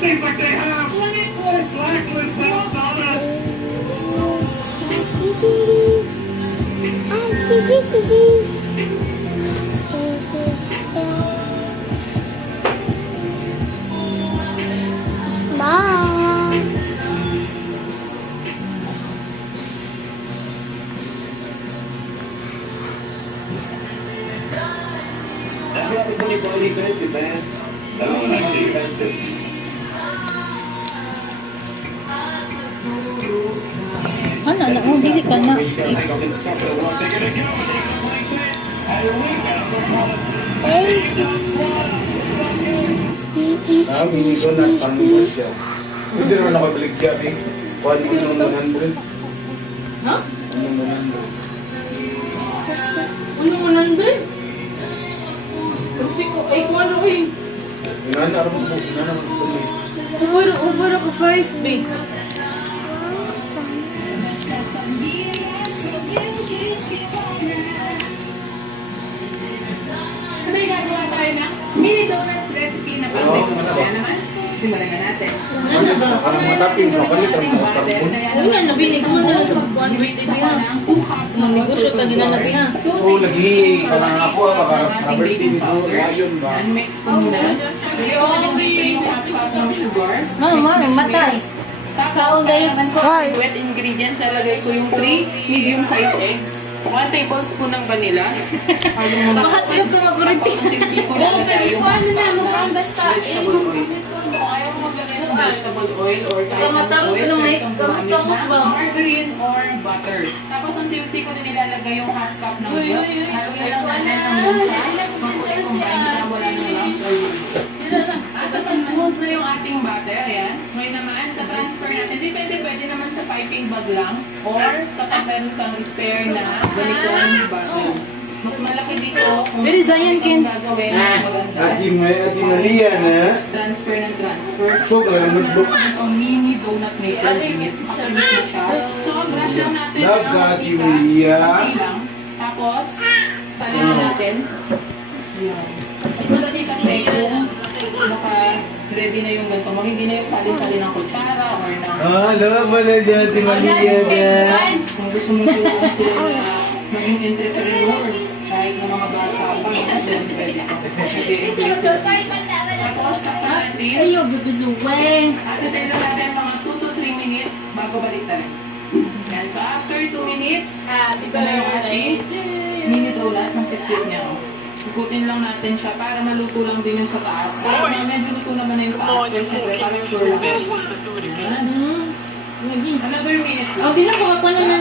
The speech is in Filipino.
seems like they have blacklist Minnesota. That's what the 20 defensive, man. No, not defensive. Ano, anak mo, dili ka na. Mini ko na pangbuhat siya. Hindi naman ako baligyan eh. 1,100. Ha? 1,100. 100? Kasi ko, ay kung ano eh. Inana mo po. Ubar ako first, babe. Ano yung gagawa tayo na? Mini donuts recipe na pang kaya naman. Simulan na natin. Ano na ba? Parang matapin sa palit ang mga karbon. Una, nabili ko man nila sa buwan. Negosyo ka din na nabiha. Oo, lagi. Parang ako, baka birthday nito. Ngayon ba? Unmix ko muna. Lagyan ko lang dito yung half cup ng sugar. Mama, matay. Tapos, kailangan ko yung wet ingredients. Nalagay ko yung 3 medium size eggs. 1 tablespoon ng vanilla. Mahatlo ka nga kuriti. Tapos, hindi ko lalagay yung half cup ng vegetable oil. Kung ayaw mo maglagay ng vegetable oil or kahit Sa matang oil, ko lang may pwede kang gumamit kamot-kamot ng ba? margarine or butter. Tapos, unti-unti ko din nilalagay yung half cup ng milk. Haluin lang natin ng musa. Mag-combine siya, wala na lumps or tapos, ang smooth na yung ating butter. Ayan. Ngayon naman, sa transfer natin, pwede naman sa piping bag lang or kapag meron kang spare na ganitong bag. Mas malaki dito kung Pero Zion Ken. gagawin na maganda. Ati Malia na. Transfer ng transfer. So, nalulog. Itong mini donut maker unit. Pakabit na siya. So, brush lang natin Love ng ka, mantika. Maria. Konti lang. Tapos, salin na natin. Yan. Mas madali kasi kung naka-ready na yung ganito mo. Hindi na yung sali-sali ng kutsara or ng... Love mo na dyan, Ati Malia na. Kung gusto mo tulungan sila na maging entrepreneur, kahit ng mga bata pa, then pwede ko. Tapos, takpan natin. Ayaw, bibizuweng. Atatay lang natin mga 2 to 3 minutes bago baliktarin. Yan. So, after 2 minutes, ito na yung ating mini donuts. Ang fit niya. Ikutin lang natin siya para maluto lang din yung sa taas. Kahit medyo luto naman na yung taas. Pero siyempre, parang sure lang. Yan. Another minute lang. Oh, di na, baka pa na